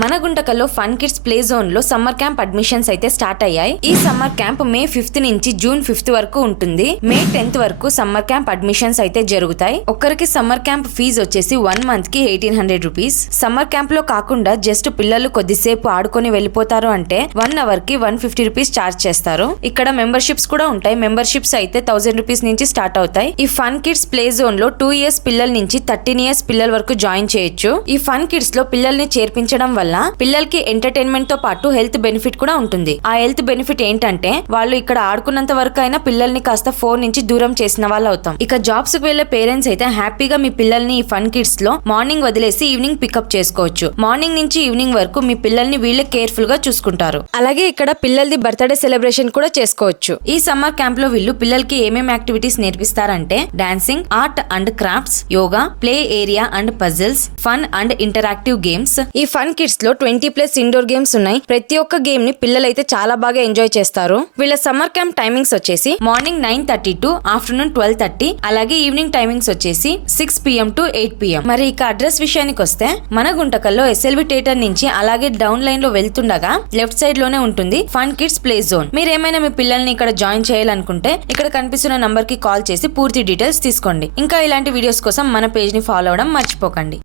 మన గుంటకల్లో fun kids play zone లో summer camp admissions అయితే స్టార్ట్ అయ్యాయి. ఈ సమ్మర్ క్యాంప్ మే 5th నుంచి జూన్ 5th వరకు ఉంటుంది. మే 10th వరకు సమ్మర్ క్యాంప్ అడ్మిషన్స్ అయితే జరుగుతాయి. ఒక్కరికి సమ్మర్ క్యాంప్ ఫీజు వచ్చేసి 1 month కి 1800 రూపీస్. సమ్మర్ క్యాంప్ లో కాకుండా జస్ట్ పిల్లలు కొద్దిసేపు ఆడుకొని వెళ్ళిపోతారు అంటే 1 hour కి 150 రూపీస్ చార్జ్ చేస్తారు. ఇక్కడ మెంబర్షిప్స్ కూడా ఉంటాయి. మెంబర్షిప్స్ అయితే 1000 రూపీస్ నుంచి స్టార్ట్ అవుతాయి. ఈ ఫన్ కిడ్స్ ప్లే జోన్ లో 2 years పిల్లల నుంచి 13 years పిల్లల వరకు జాయిన్ చేయొచ్చు. ఈ ఫన్ కిడ్స్ లో పిల్లల్ని చేర్పించడం వల్ల పిల్లలకి ఎంటర్టైన్మెంట్ తో పాటు హెల్త్ బెనిఫిట్ కూడా ఉంటుంది. ఆ హెల్త్ బెనిఫిట్ ఏంటంటే వాళ్ళు ఇక్కడ ఆడుకున్నంత వరకు అయినా పిల్లల్ని కాస్త ఫోన్ నుంచి దూరం చేసిన వాళ్ళు అవుతాం. ఇక జాబ్స్ కు వెళ్లే పేరెంట్స్ అయితే హ్యాపీగా మీ పిల్లల్ని ఈ ఫన్ కిడ్స్ లో మార్నింగ్ వదిలేసి ఈవినింగ్ పికప్ చేసుకోవచ్చు. మార్నింగ్ నుంచి ఈవినింగ్ వరకు మీ పిల్లల్ని వీళ్ళే కేర్ఫుల్ గా చూసుకుంటారు. అలాగే ఇక్కడ పిల్లలది బర్త్డే సెలబ్రేషన్ కూడా చేసుకోవచ్చు. ఈ సమ్మర్ క్యాంప్ లో వీళ్ళు పిల్లలకి ఏమేమి యాక్టివిటీస్ నేర్పిస్తారంటే dancing, art and crafts, yoga, play area and puzzles, fun and interactive games. ఈ ఫన్ కిడ్స్ లో 20+ ఇండోర్ గేమ్స్ ఉన్నాయి. ప్రతి ఒక్క గేమ్ ని పిల్లలైతే చాలా బాగా ఎంజాయ్ చేస్తారు. వీళ్ళ సమ్మర్ క్యాంప్ టైమింగ్స్ వచ్చేసి మార్నింగ్ 9:30 to ఆఫ్టర్నూన్ 12:30. అలాగే ఈవినింగ్ టైమింగ్స్ వచ్చేసి 6 PM to 8 PM. మరి ఇక అడ్రస్ విషయానికి వస్తే మన గుంటకల్లో SLV థియేటర్ నుంచి అలాగే డౌన్ లైన్ లో వెళ్తుండగా లెఫ్ట్ సైడ్ లోనే ఉంటుంది ఫన్ కిడ్స్ ప్లే జోన్. మీరు ఏమైనా మీ పిల్లల్ని ఇక్కడ జాయిన్ చేయాలనుకుంటే ఇక్కడ కనిపిస్తున్న నంబర్ కి కాల్ చేసి పూర్తి డీటెయిల్స్ తీసుకోండి. ఇంకా ఇలాంటి వీడియోస్ కోసం మన పేజ్ ని ఫాలో అవడం మర్చిపోకండి.